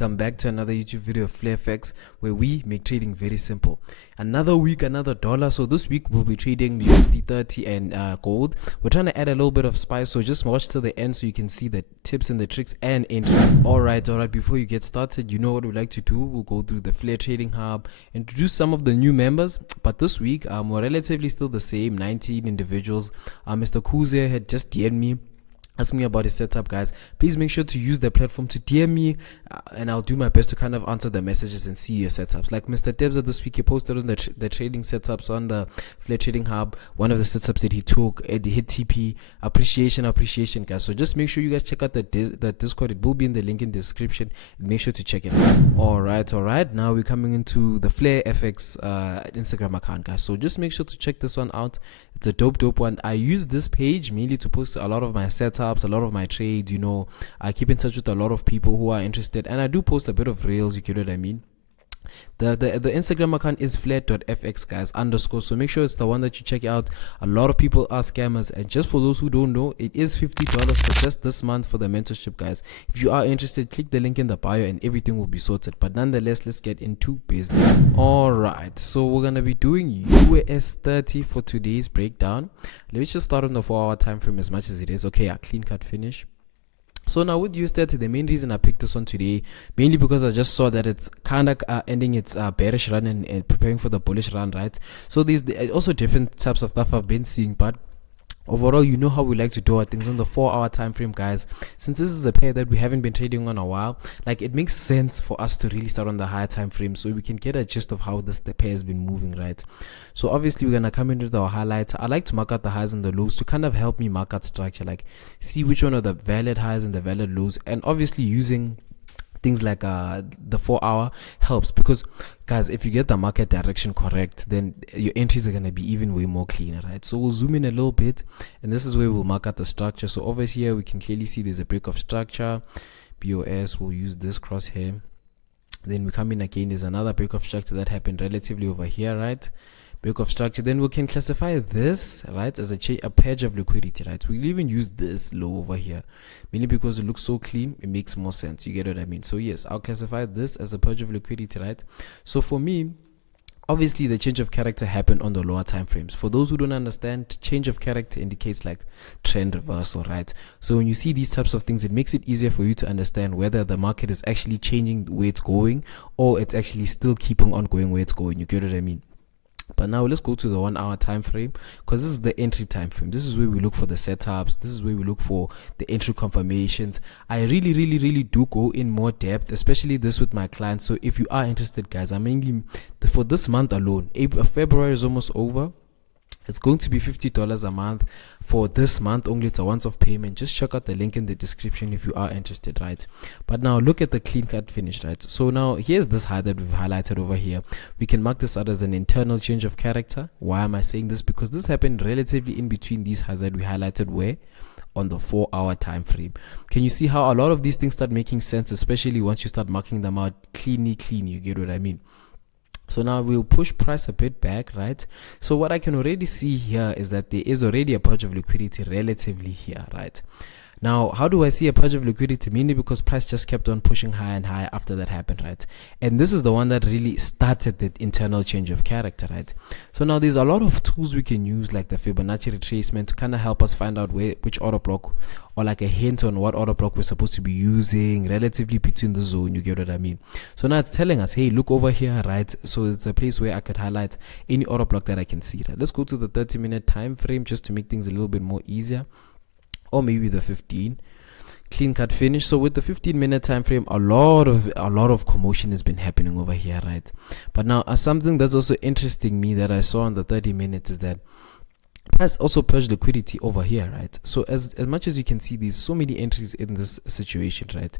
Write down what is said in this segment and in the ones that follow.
welcome back to another YouTube video of FlareFX, where we make trading very simple. Another week, another dollar. So this week we'll be trading USD30 and gold. We're trying to add a little bit of spice, so just watch till the end so you can see the tips and the tricks and entries. Alright, before you get started, you know what we like to do. We'll go through the Flare Trading Hub, introduce some of the new members, but this week we're relatively still the same, 19 individuals. Mr. Kuze had just DM'd me, ask me about his setup. Guys, please make sure to use the platform to DM me, and I'll do my best to kind of answer the messages and see your setups. Like Mr. Debza this week, he posted on the trading setups on the Flare Trading Hub, one of the setups that he took, the hit TP. Appreciation guys. So just make sure you guys check out the Discord. It will be in the link in the description, and make sure to check it out. Alright, now we're coming into the Flare FX Instagram account, guys. So just make sure to check this one out. It's a dope one. I use this page mainly to post a lot of my setups, a lot of my trades. I keep in touch with a lot of people who are interested, and I do post a bit of reels, you get what I mean. The Instagram account is flare.fx, guys, _ so make sure it's the one that you check out. A lot of people are scammers, and just for those who don't know, it is $50 for just this month for the mentorship, guys. If you are interested, click the link in the bio and everything will be sorted. But nonetheless, let's get into business. Alright, so we're gonna be doing US30 for today's breakdown. Let's just start on the 4-hour time frame as much as it is. Okay, clean cut finish. So now with US30, the main reason I picked this one today, mainly because I just saw that it's kind of ending its bearish run and preparing for the bullish run, right? So there's also different types of stuff I've been seeing, but overall, you know how we like to do our things on the 4-hour time frame, guys. Since this is a pair that we haven't been trading on a while, like, it makes sense for us to really start on the higher time frame so we can get a gist of how the pair has been moving, right? So obviously we're gonna come into our highlights. I like to mark out the highs and the lows to kind of help me mark out structure, like see which one are the valid highs and the valid lows, and obviously using things like the 4-hour helps, because guys, if you get the market direction correct, then your entries are going to be even way more cleaner, right? So we'll zoom in a little bit, and this is where we'll mark out the structure. So over here we can clearly see there's a break of structure. BOS, we'll use this crosshair. Then we come in again, there's another break of structure that happened relatively over here, right? Break of structure. Then we can classify this, right, as a purge of liquidity, right? We'll even use this low over here, mainly because it looks so clean, it makes more sense, you get what I mean? So yes, I'll classify this as a purge of liquidity, right? So for me, obviously the change of character happened on the lower time frames. For those who don't understand, change of character indicates like trend reversal, right? So when you see these types of things, it makes it easier for you to understand whether the market is actually changing where it's going, or it's actually still keeping on going where it's going, you get what I mean? But now let's go to the 1-hour time frame, because this is the entry time frame. This is where we look for the setups. This is where we look for the entry confirmations. I really do go in more depth, especially this with my clients. So if you are interested, guys, I'm mainly for this month alone. February is almost over. It's going to be $50 a month for this month only. It's a once-off payment. Just check out the link in the description if you are interested, right? But now look at the clean cut finish, right? So now here's this high that we've highlighted over here. We can mark this out as an internal change of character. Why am I saying this? Because this happened relatively in between these highs that we highlighted where on the 4-hour time frame. Can you see how a lot of these things start making sense, especially once you start marking them out clean, you get what I mean? So now we'll push price a bit back, right? So what I can already see here is that there is already a purge of liquidity relatively here, right? Now, how do I see a purge of liquidity? Mainly because price just kept on pushing higher and higher after that happened, right? And this is the one that really started the internal change of character, right? So now there's a lot of tools we can use, like the Fibonacci retracement, to kind of help us find out which order block, or like a hint on what order block we're supposed to be using relatively between the zone, you get what I mean? So now it's telling us, hey, look over here, right? So it's a place where I could highlight any order block that I can see, right? Let's go to the 30-minute time frame just to make things a little bit more easier, or maybe the 15. Clean cut finish. So with the 15-minute time frame, a lot of commotion has been happening over here, right? But now something that's also interesting me that I saw on the 30 minutes is that price also purged liquidity over here, right? So as much as you can see, there's so many entries in this situation, right?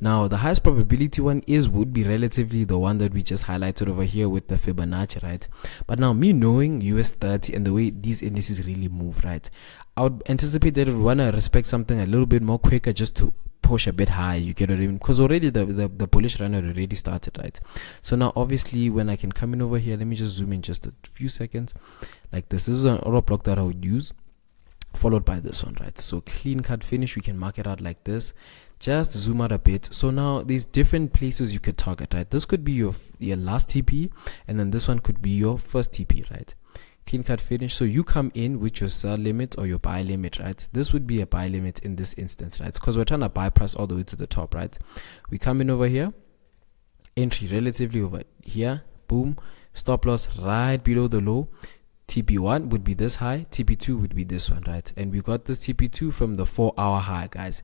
Now the highest probability one would be relatively the one that we just highlighted over here with the Fibonacci, right? But now me knowing US30 and the way these indices really move, right, I would anticipate that it would want to respect something a little bit more quicker just to push a bit high, you get what I mean? Because already the bullish run had already started, right? So now obviously when I can come in over here, let me just zoom in just a few seconds like this. This is an order block that I would use, followed by this one, right? So clean cut finish, we can mark it out like this just zoom out a bit. So now there's different places you could target, right? This could be your last TP, and then this one could be your first TP, right? Clean cut finish. So you come in with your sell limit or your buy limit, right? This would be a buy limit in this instance, right? Because we're trying to bypass all the way to the top, right? We come in over here, entry relatively over here, boom, stop loss right below the low. TP1 would be this high, TP2 would be this one, right? And we got this TP2 from the 4-hour high, guys.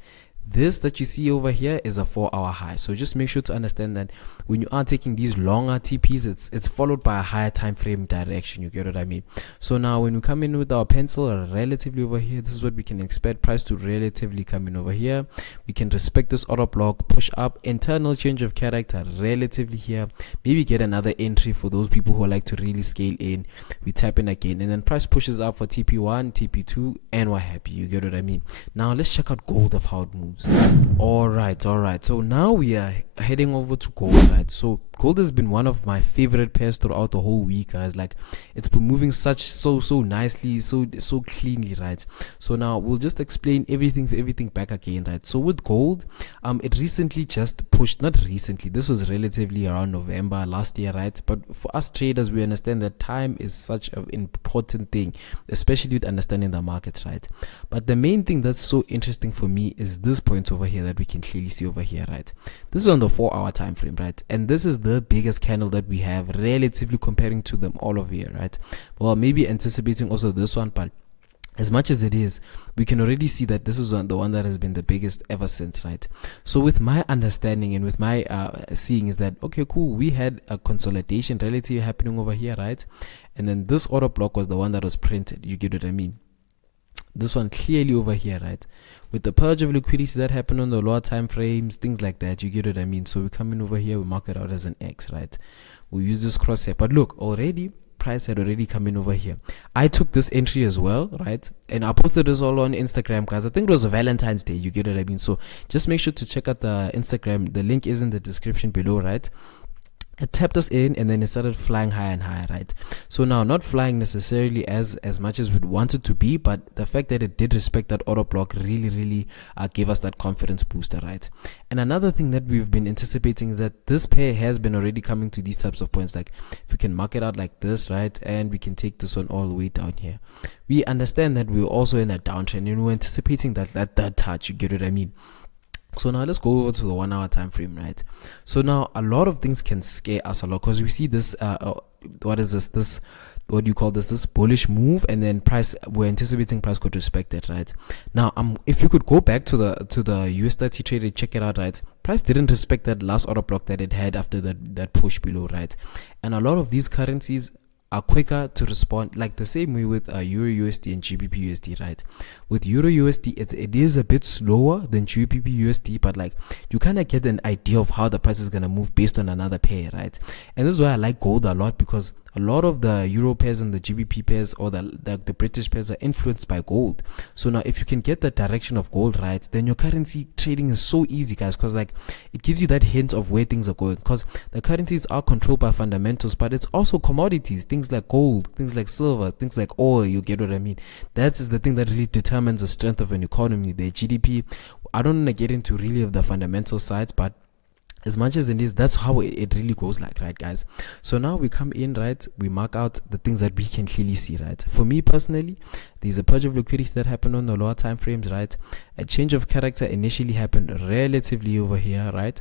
This that you see over here is a 4-hour high. So just make sure to understand that when you are taking these longer TPs, it's followed by a higher time frame direction. You get what I mean? So now when we come in with our pencil relatively over here, this is what we can expect price to relatively come in over here. We can respect this order block, push up, internal change of character relatively here, maybe get another entry for those people who like to really scale in. We tap in again, and then price pushes up for TP1, TP2, and we're happy. You get what I mean? Now let's check out gold of how it moves. All right, so now we are heading over to gold, right? So gold has been one of my favorite pairs throughout the whole week, guys. Like, it's been moving so nicely, so cleanly, right? So now we'll just explain everything back again, right? So with gold, it recently just pushed, not recently, this was relatively around November last year, right? But for us traders, we understand that time is such an important thing, especially with understanding the markets, right? But the main thing that's so interesting for me is this point over here that we can clearly see over here, right? This is on the 4-hour time frame, right? And this is the biggest candle that we have relatively comparing to them all over here, right? Well, maybe anticipating also this one, but as much as it is, we can already see that this is the one that has been the biggest ever since, right? So with my understanding and with my seeing is that, okay, cool, we had a consolidation relatively happening over here, right? And then this order block was the one that was printed. You get what I mean? This one clearly over here, right? With the purge of liquidity that happened on the lower time frames, things like that, you get what I mean? So we come in over here, we mark it out as an X, right? We use this crosshair, but look, already price had already come in over here. I took this entry as well, right? And I posted this all on Instagram, guys. I think it was Valentine's Day, you get what I mean? So just make sure to check out the Instagram. The link is in the description below, right? It tapped us in, and then it started flying higher and higher, right? So now, not flying necessarily as much as we'd want it to be, but the fact that it did respect that order block really gave us that confidence booster, right? And another thing that we've been anticipating is that this pair has been already coming to these types of points. Like, if we can mark it out like this, right? And we can take this one all the way down here. We understand that we're also in a downtrend, and we're anticipating that touch, you get what I mean? So now let's go over to the 1-hour time frame, right? So now a lot of things can scare us a lot, because we see this what is this what do you call this bullish move, and then price, we're anticipating price could respect it, right? Now if you could go back to the US30 trade and check it out, right? Price didn't respect that last order block that it had after that push below, right? And a lot of these currencies are quicker to respond, like the same way with Euro USD and GBP USD, right? With Euro USD, it is a bit slower than GBP USD, but like you kind of get an idea of how the price is gonna move based on another pair, right? And this is why I like gold a lot, because a lot of the Euro pairs and the GBP pairs, or the British pairs, are influenced by gold. So now if you can get the direction of gold right, then your currency trading is so easy, guys, because like it gives you that hint of where things are going, because the currencies are controlled by fundamentals, but it's also commodities, things like gold, things like silver, things like oil. You get what I mean? That is the thing that really determines the strength of an economy, the GDP. I don't want to get into really of the fundamental sides, but as much as it is, that's how it really goes, like, right, guys? So now we come in, right? We mark out the things that we can clearly see, right? For me personally, there's a purge of liquidity that happened on the lower time frames, right? A change of character initially happened relatively over here, right?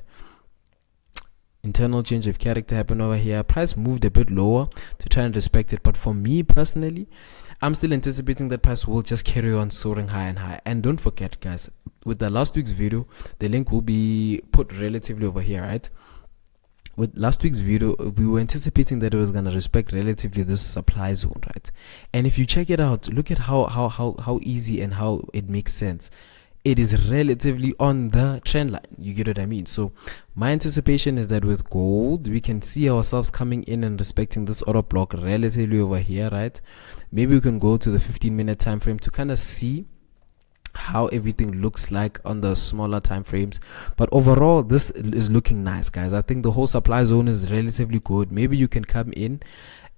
Internal change of character happened over here. Price moved a bit lower to try and respect it, but for me personally, I'm still anticipating that price will just carry on soaring high and high. And don't forget, guys, with the last week's video, the link will be put relatively over here, right? With last week's video, we were anticipating that it was going to respect relatively this supply zone, right? And if you check it out, look at how easy and how it makes sense. It is relatively on the trend line. You get what I mean? So my anticipation is that with gold, we can see ourselves coming in and respecting this order block relatively over here, right? Maybe we can go to the 15-minute time frame to kind of see how everything looks like on the smaller time frames. But overall, this is looking nice, guys. I think the whole supply zone is relatively good. Maybe you can come in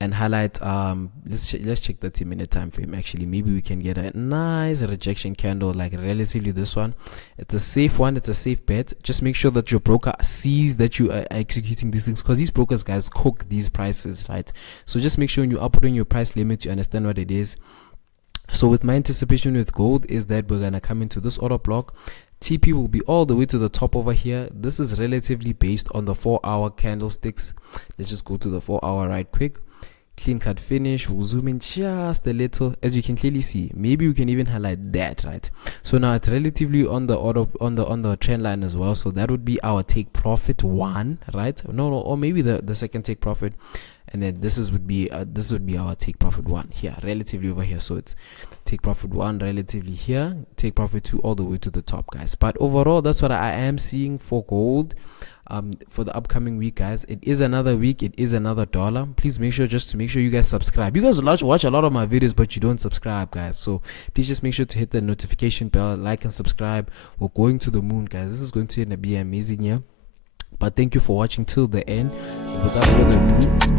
and highlight let's check the 30-minute time frame. Actually, maybe we can get a nice rejection candle, like relatively this one. It's a safe one, it's a safe bet. Just make sure that your broker sees that you are executing these things, because these brokers, guys, cook these prices, right? So just make sure when you are putting your price limit, you understand what it is. So with my anticipation with gold is that we're gonna come into this order block. TP will be all the way to the top over here. This is relatively based on the 4-hour candlesticks. Let's just go to the 4-hour right quick. Clean cut finish. We'll zoom in just a little, as you can clearly see. Maybe we can even highlight that, right? So now it's relatively on the order on the trend line as well. So that would be our take profit one, right? No, or maybe the second take profit. And then this would be our take profit one here, relatively over here. So it's take profit one relatively here, take profit two all the way to the top, guys. But overall, that's what I am seeing for gold for the upcoming week, guys. It is another week, it is another dollar. Please make sure you guys subscribe. You guys watch a lot of my videos, but you don't subscribe, guys. So please just make sure to hit the notification bell, like and subscribe. We're going to the moon, guys. This is going to be an amazing year. But thank you for watching till the end. Without further ado,